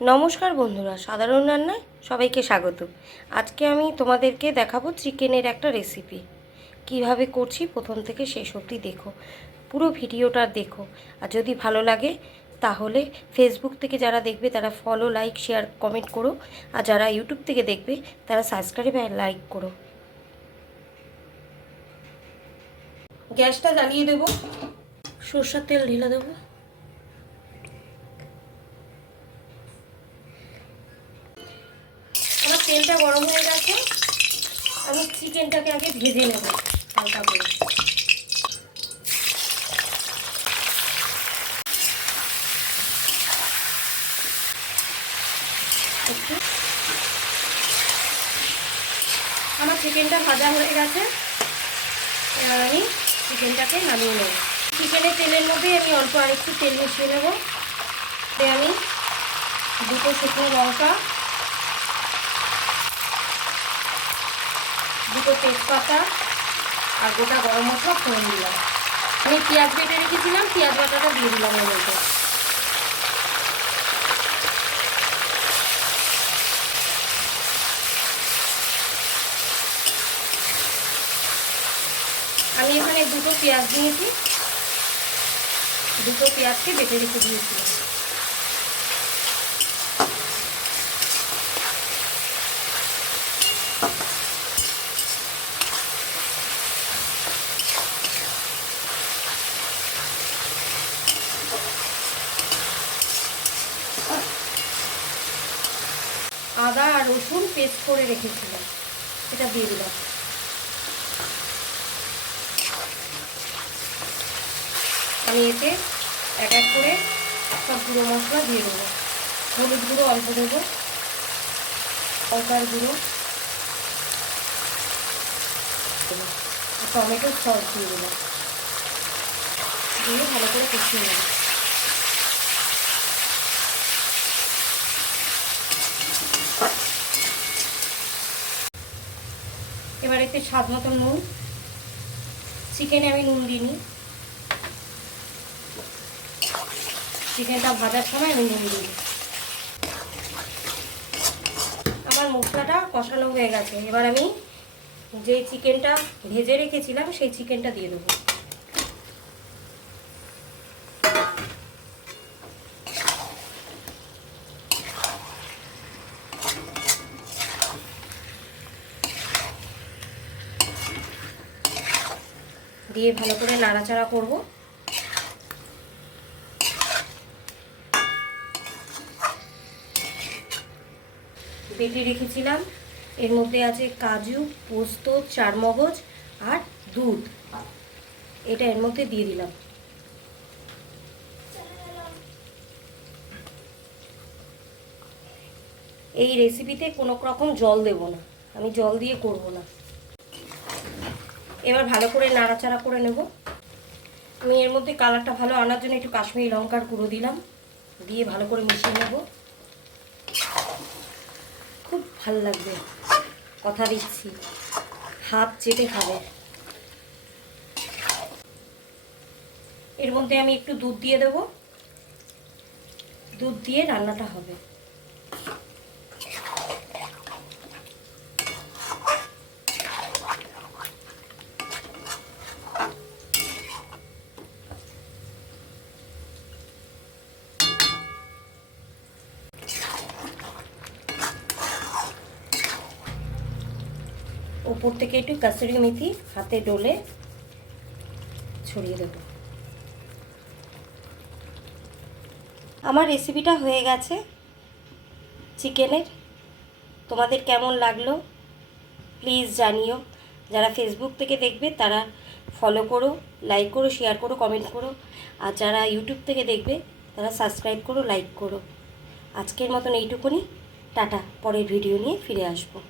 নমস্কার বন্ধুরা, সাধারণ রান্নায় সবাইকে স্বাগত। আজকে আমি তোমাদেরকে দেখাবো চিকেনের একটা রেসিপি কীভাবে করছি প্রথম থেকে শেষ অবধি দেখো। পুরো ভিডিওটা দেখো। আর যদি ভালো লাগে, তাহলে ফেসবুক থেকে যারা দেখবে, তারা ফলো লাইক শেয়ার কমেন্ট করো। আর যারা ইউটিউব থেকে দেখবে, তারা সাবস্ক্রাইব আর লাইক করো। গ্যাসটা জ্বালিয়ে দেবো। সর্ষার তেল ঢেলে দেবো। তেলটা গরম হয়ে গেছে আমি চিকেনটাকে আগে ভেজে নেব, হালকা করে। আমার চিকেনটা ভাজা হয়ে গেছে, এবার আমি চিকেনটাকে নামিয়ে নেব। চিকেনের তেলের মধ্যে আমি অল্প আরেকটু তেল মিশিয়ে নেব। আমি দুটো শুকনো লঙ্কা দুটো তেজপাতা আর গোটা গরম মশলা ফোড়ন দিলাম। আমি পেঁয়াজ বেটে রেখেছিলাম, পেঁয়াজ বাটাটা দিয়ে দিলাম এর মধ্যে। আমি এখানে দুটো পেঁয়াজ দিয়েছি। দুটো পেঁয়াজকে বেটে রেখে দিয়েছিলাম। আদা আর রসুন পেস্ট করে রেখেছিলাম। এটা দিয়ে দিলাম। আমি এতে এক এক করে সব গুঁড়ো মশলা দিয়ে দেবো। হলুদ গুঁড়ো অল্প দেবো। লঙ্কার গুঁড়ো। টমেটো সস দিয়ে দিলাম দিয়ে ভালো করে কষিয়ে নেব। এবার এতে স্বাদ মতো নুন। চিকেনে আমি নুন দিইনি। চিকেনটা ভাজার সময় আমি নুন দিই আমার মশলাটা কষানো হয়ে গেছে। এবার আমি যে চিকেনটা ভেজে রেখেছিলাম, সেই চিকেনটা দিয়ে দেবো। দিয়ে ভালো করে নাড়াচাড়া করব। বেটে রেখেছিলাম। এর মধ্যে আছে কাজু, পোস্ত, চারমগজ আর দুধ। এটা এর মধ্যে দিয়ে দিলাম। এই রেসিপিতে কোনো রকম জল দেব না। আমি জল দিয়ে করব না। এবার ভালো করে নাড়াচাড়া করে নেব। আমি এর মধ্যে কালারটা ভালো আনার জন্য একটু কাশ্মীরি লঙ্কার গুঁড়ো দিলাম। দিয়ে ভালো করে মিশিয়ে নেব। খুব ভালো লাগবে। কথা দিচ্ছি। হাত চেটে খাবে। এর মধ্যে আমি একটু দুধ দিয়ে দেব। দুধ দিয়ে রান্নাটা হবে। উপর থেকে একটু কাসুরি মেথি হাতে ডলে ছড়িয়ে দেব। আমার রেসিপিটা হয়ে গেছে। চিকেনের। তোমাদের কেমন লাগল? প্লিজ জানিও। যারা ফেসবুক থেকে দেখবে, তারা ফলো করো লাইক করো শেয়ার করো কমেন্ট করো। আর যারা ইউটিউব থেকে দেখবে, তারা সাবস্ক্রাইব করো লাইক করো। আজকের মতন এইটুকুনি। টাটা। পরের ভিডিও নিয়ে ফিরে আসব।